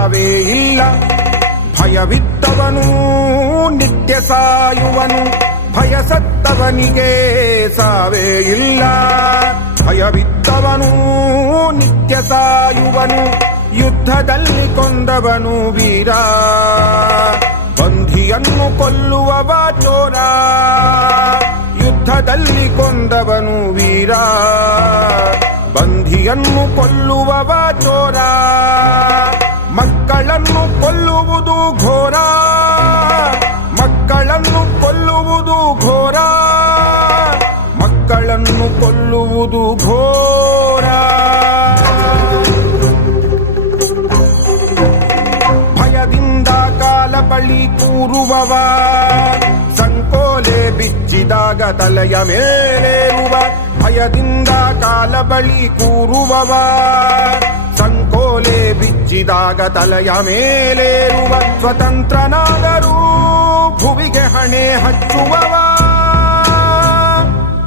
ಸಾವೇ ಇಲ್ಲ. ಭಯವಿದ್ದವನು ನಿತ್ಯ ಸಾಯುವನು, ಭಯಸತ್ತವನಿಗೆ ಸಾವೇ ಇಲ್ಲ. ಭಯವಿದ್ದವನು ನಿತ್ಯ ಸಾಯುವನು, ಯುದ್ಧದಲ್ಲಿ ಕೊಂದವನು ವೀರ. ಬಂಧಿಯನ್ನು ಕೊಲ್ಲುವವ ಚೋರ, ಯುದ್ಧದಲ್ಲಿ ಕೊಂದವನು ವೀರ. ಬಂಧಿಯನ್ನು ಕೊಲ್ಲುವವ ಚೋರ, ಮಕ್ಕಳನ್ನು ಕೊಲ್ಲುವುದು ಘೋರ. ಮಕ್ಕಳನ್ನು ಕೊಲ್ಲುವುದು ಘೋರ, ಮಕ್ಕಳನ್ನು ಕೊಲ್ಲುವುದು ಘೋರ. ಭಯದಿಂದ ಕಾಲ ಬಳಿ ಕೂರುವವ, ಸಂಕೋಲೆ ಬಿಚ್ಚಿದಾಗ ತಲೆಯ ಮೇಲೇರುವ. ಭಯದಿಂದ ಕಾಲ ಬಳಿ ಕೂರುವವ, ಸಂಕೋಲೆ ಬಿಚ್ಚಿದಾಗ ತಲೆಯ ಮೇಲೇರುವ. ಸ್ವತಂತ್ರನಾದರೂ ಭುವಿಗೆ ಹಣೆ ಹಚ್ಚುವವ,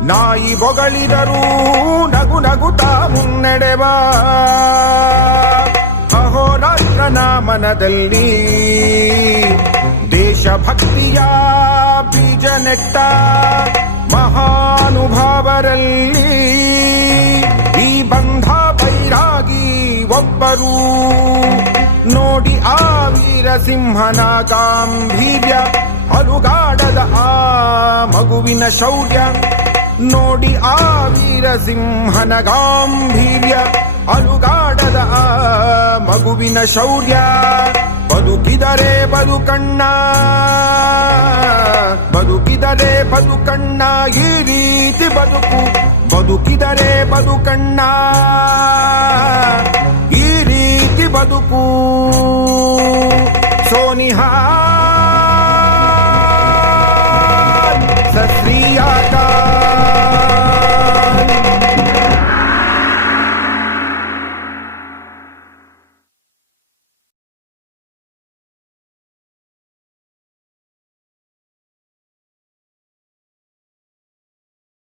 ನಾಯಿ ಬೊಗಳಿದರೂ ನಗು ನಗುತ್ತಾ ಮುನ್ನಡೆವ. ಅಹೋರಾತ್ರನ ಮನದಲ್ಲಿ ದೇಶಭಕ್ತಿಯ ಬೀಜ ನೆಟ್ಟ ಮಹಾನುಭಾವರಲ್ಲಿ ಈ ಬಂಧ ಬೈರಾಗಿ ಒಬ್ಬರು. ನೋಡಿ ಆ ವೀರಸಿಂಹನ ಗಾಂಭೀರ್ಯ, ಅಲುಗಾಡದ ಆ ಮಗುವಿನ ಶೌರ್ಯ. ನೋಡಿ ಆ ವೀರಸಿಂಹನ ಗಾಂಭೀರ್ಯ, ಅಲುಗಾಡದ ಆ ಮಗುವಿನ ಶೌರ್ಯ. ಬದುಕಿದರೆ ಬದುಕಣ್ಣ, ಬದುಕಿದರೆ ಬದುಕಣ್ಣ, ಈ ರೀತಿ ಬದುಕು. ಬದುಕಿದರೆ ಬದುಕಣ್ಣ, ಈ ರೀತಿ ಬದುಕು. ಸೋನಿಹಾ